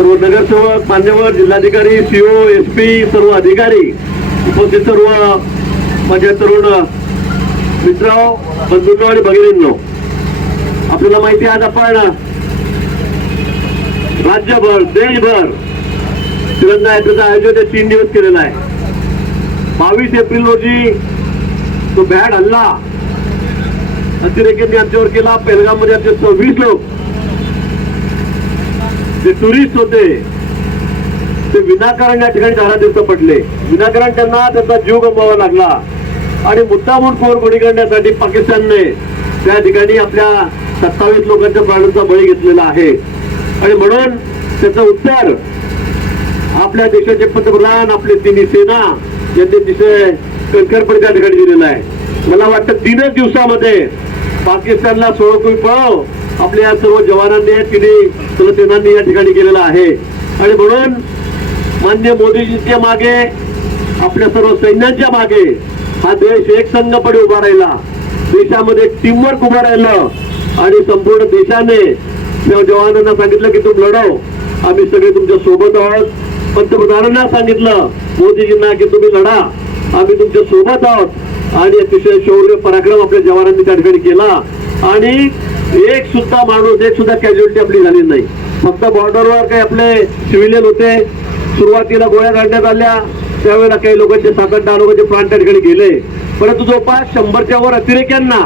सर्व नगरसेवक मान्यवर जिल्हाधिकारी सीओ एस पी सर्व अधिकारी उपस्थित सर्व माझ्या तरुण मित्र बंधूंनो आणि भगिनींनो आपल्याला माहिती आज आपण राज्यभर देशभर तिरंगा यात्रेचं आयोजन हे तीन दिवस केलेलं आहे. बावीस एप्रिल रोजी तो बॅड हल्ला अतिरेक्यांनी आमच्यावर केला पेलगाममध्ये आमचे सव्वीस लोक जे टुरिस्ट होते ते विनाकारण या ठिकाणी धारातीर्थ पडले विनाकारण त्यांना त्यांचा जीव गमवावा लागला. आणि मुद्दामून खोरगोडी करण्यासाठी पाकिस्तानने त्या ठिकाणी आपल्या सत्तावीस लोकांच्या प्राण्यांचा बळी घेतलेला आहे. आणि म्हणून त्याचं उत्तर आपल्या देशाचे पंतप्रधान आपले तिन्ही सेना यांनी तिथे कणखरपणे त्या ठिकाणी दिलेलं आहे. मला वाटतं तीनच दिवसामध्ये पाकिस्तानला सोळकून पळव आपल्या सर्व जवानांनी तिने सर्व सेनांनी या ठिकाणी केलेलं आहे. आणि म्हणून मान्य मोदीजींच्या मागे आपल्या सर्व सैन्यांच्या मागे हा देश एकसंघपणे उभा राहिला. देशामध्ये टीमवर्क उभा राहिलं. आणि संपूर्ण देशाने जवानांना सांगितलं की तुम्ही लढव आम्ही सगळे तुमच्यासोबत आहोत. पंतप्रधानांना सांगितलं मोदीजींना की तुम्ही लढा. आम्ही तुमच्यासोबत आहोत. आणि अतिशय शौर्य पराक्रम आपल्या जवानांनी त्या ठिकाणी केला. आणि एक सुद्धा माणूस एक सुद्धा कॅज्युअलिटी आपली झाली नाही. फक्त बॉर्डरवर काही आपले सिव्हिलियन होते. सुरुवातीला गोळ्या काढण्यात आल्या. त्यावेळेला काही लोकांचे सात आठ दहा लोकांचे प्राण त्या ठिकाणी गेले. परंतु जवळपास शंभरच्या वर अतिरेक्यांना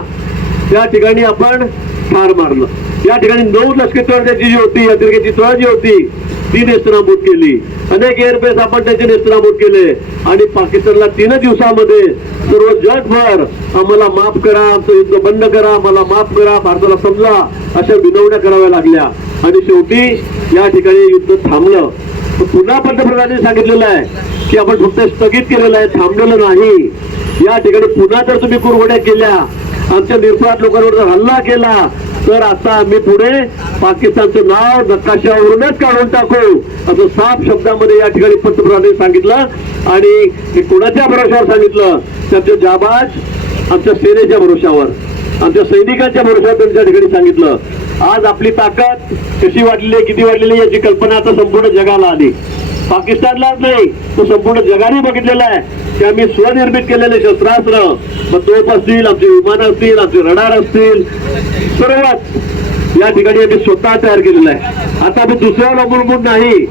त्या ठिकाणी आपण ठार मारलं. या ठिकाणी नऊ लष्करी जी होती अतिरेक्याची तळ जी होती ती नेस्तनाबूत केली. अनेक एअरबेस आपण त्याचे नेस्तनाबूत केले. आणि पाकिस्तानला तीन दिवसामध्ये सर्व जगभर आम्हाला माफ करा आमचं युद्ध बंद करा आम्हाला माफ करा भारताला समजा अशा विनवण्या कराव्या लागल्या. आणि शेवटी या ठिकाणी युद्ध थांबलं. पुन्हा पंतप्रधानांनी सांगितलेलं आहे की आपण फक्त स्थगित केलेलं आहे थांबलेलं नाही. या ठिकाणी पुन्हा जर तुम्ही कुरवड्या केल्या आमच्या निरपराध लोकांवर जर हल्ला केला तर आता आम्ही पुढे पाकिस्तानचं नाव नकाशावरूनच काढून टाकू. असं साफ शब्दामध्ये या ठिकाणी पंतप्रधानांनी सांगितलं आणि हे कोणाच्या भरोशावर सांगितलं? त्यांचे जाबाज आमच्या सेनेच्या भरोशावर. आमच्या सैनिकांच्या भरोशावर त्यांच्या ठिकाणी सांगितलं. आज आपली ताकद कशी वाढलेली आहे किती वाढलेली याची कल्पना आता संपूर्ण जगाला आली. पाकिस्तानलाच नाही तो संपूर्ण जगाने बघितलेला आहे. की आम्ही स्वनिर्मित केलेले शस्त्रास्त्र मग तोप असतील आमचे विमान असतील आमचे रडार असतील. सर्वच या ठिकाणी आम्ही स्वतः तयार केलेलं आहे. आता आम्ही दुसऱ्यावर अवलंबून नाही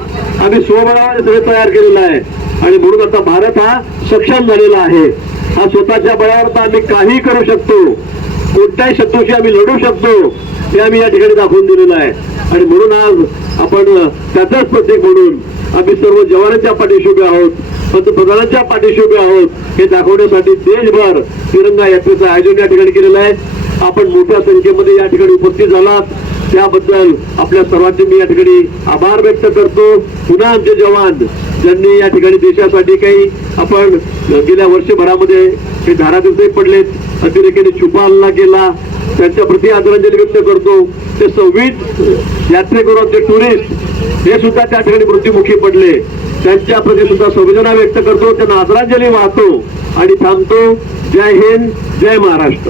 आम्ही स्वबळावर सगळे तयार केलेलं आहे. आणि म्हणून आता भारत हा सक्षम झालेला आहे. हा स्वतःच्या बळावर तर आम्ही काही करू शकतो. कोणत्याही शत्रूशी आम्ही लढू शकतो हे आम्ही या ठिकाणी दाखवून दिलेलं आहे. आणि म्हणून आज आपण त्याचाच प्रतीक म्हणून आम्ही सर्व जवानांच्या पाठीशी उभे आहोत पंतप्रधानांच्या पाठीशी उभे आहोत हे दाखवण्यासाठी देशभर तिरंगा यात्रेचं आयोजन या ठिकाणी केलेलं आहे. आपण मोठ्या संख्येमध्ये या ठिकाणी उपस्थित झालात. त्याबद्दल आपल्या सर्वांचे मी या ठिकाणी आभार व्यक्त करतो. पुन्हा आमचे जवान ज्यांनी या ठिकाणी देशासाठी काही आपण गेल्या वर्षभरामध्ये हे धारातीर्थही पडलेत अतिरेक्याने छुपा हल्ला केला त्यांच्या प्रति आदरांजली व्यक्त करतो. ते सव्वीस यात्रेकरू आमचे टुरिस्ट हे सुद्धा त्या ठिकाणी मृत्युमुखी पडले. त्यांच्या प्रति सुद्धा संवेदना व्यक्त करतो. त्यांना आदरांजली वाहतो. आणि थांबतो. जय हिंद जय महाराष्ट्र.